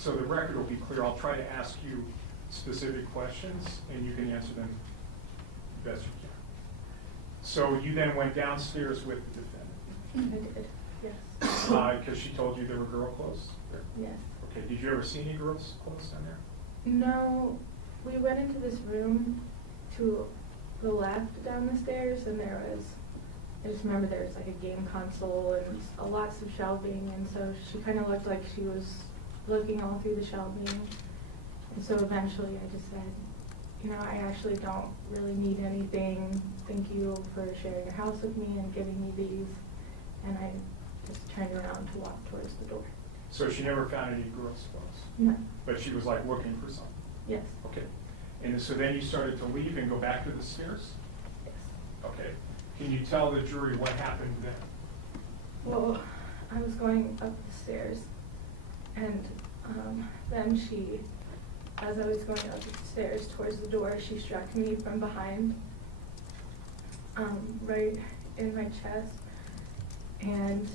so the record will be clear. I'll try to ask you specific questions, and you can answer them best you can. So you then went downstairs with the defendant? I did, yes. Because she told you there were girl clothes there? Yes. Okay, did you ever see any girls' clothes down there? No, we went into this room to the left down the stairs, and there was, I just remember there was like a game console and lots of shelving, and so she kind of looked like she was looking all through the shelving. And so eventually I just said, you know, I actually don't really need anything. Thank you for sharing your house with me and giving me these. And I just turned around to walk towards the door. So she never found any girls' clothes? No. But she was like looking for something? Yes. Okay. And so then you started to leave and go back to the stairs? Yes. Okay. Can you tell the jury what happened then? Well, I was going up the stairs, and then she, as I was going up the stairs towards the door, she struck me from behind, right in my chest, and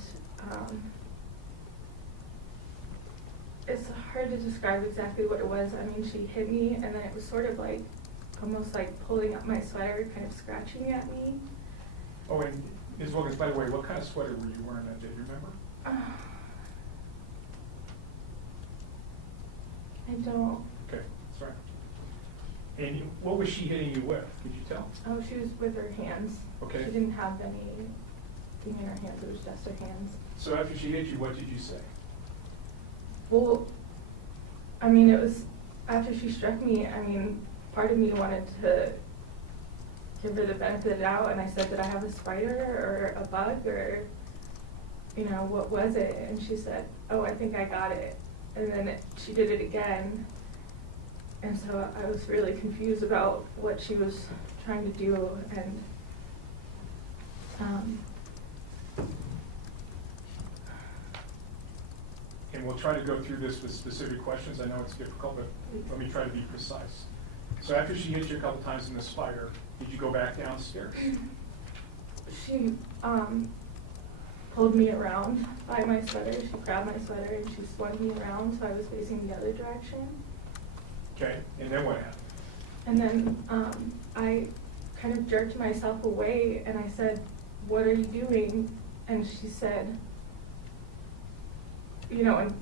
it's hard to describe exactly what it was. I mean, she hit me, and then it was sort of like, almost like pulling up my sweater, kind of scratching at me. Oh, and Ms. Wilkins, by the way, what kind of sweater were you wearing that day? Do you remember? I don't. Okay, that's right. And what was she hitting you with? Could you tell? Oh, she was with her hands. Okay. She didn't have anything in her hands. It was just her hands. So after she hit you, what did you say? Well, I mean, it was after she struck me. I mean, part of me wanted to give her the benefit of the doubt, and I said, did I have a spider or a bug, or, you know, what was it? And she said, oh, I think I got it. And then she did it again. And so I was really confused about what she was trying to do. And we'll try to go through this with specific questions. I know it's difficult, but let me try to be precise. So after she hit you a couple times in the spider, did you go back downstairs? She pulled me around by my sweater. She grabbed my sweater and she swung me around, so I was facing the other direction. Okay, and then what happened? And then I kind of jerked myself away, and I said, what are you doing? And she said, you know, and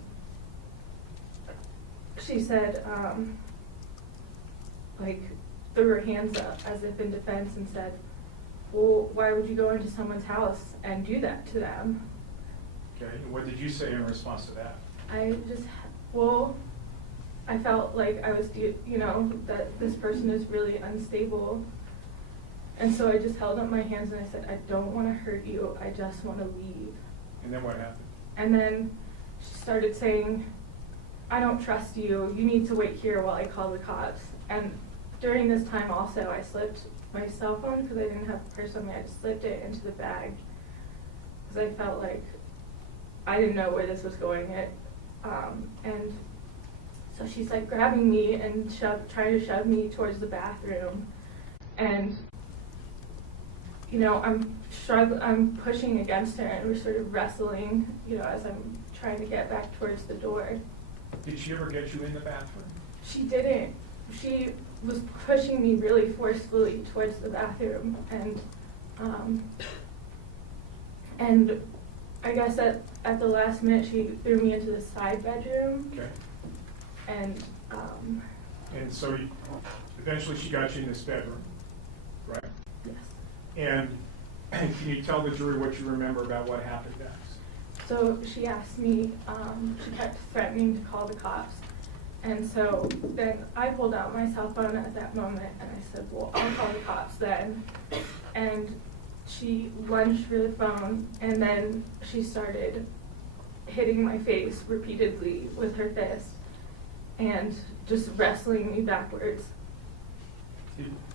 she said, like, threw her hands up as if in defense and said, well, why would you go into someone's house and do that to them? Okay, and what did you say in response to that? I just, well, I felt like I was, you know, that this person is really unstable. And so I just held up my hands and I said, I don't want to hurt you, I just want to leave. And then what happened? And then she started saying, I don't trust you, you need to wait here while I call the cops. And during this time also, I slipped my cell phone, because I didn't have a purse on me, I just slipped it into the bag. Because I felt like I didn't know where this was going. And so she's like grabbing me and trying to shove me towards the bathroom. And, you know, I'm pushing against her, and we're sort of wrestling, you know, as I'm trying to get back towards the door. Did she ever get you in the bathroom? She didn't. She was pushing me really forcefully towards the bathroom, and I guess at the last minute she threw me into the side bedroom. Okay. And so eventually she got you in this bedroom, right? yes. And can you tell the jury what you remember about what happened next? So she asked me, she kept threatening to call the cops. And so then I pulled out my cell phone at that moment and I said, well, I'll call the cops then. And she lunged for the phone, and then she started hitting my face repeatedly with her fist and just wrestling me backwards.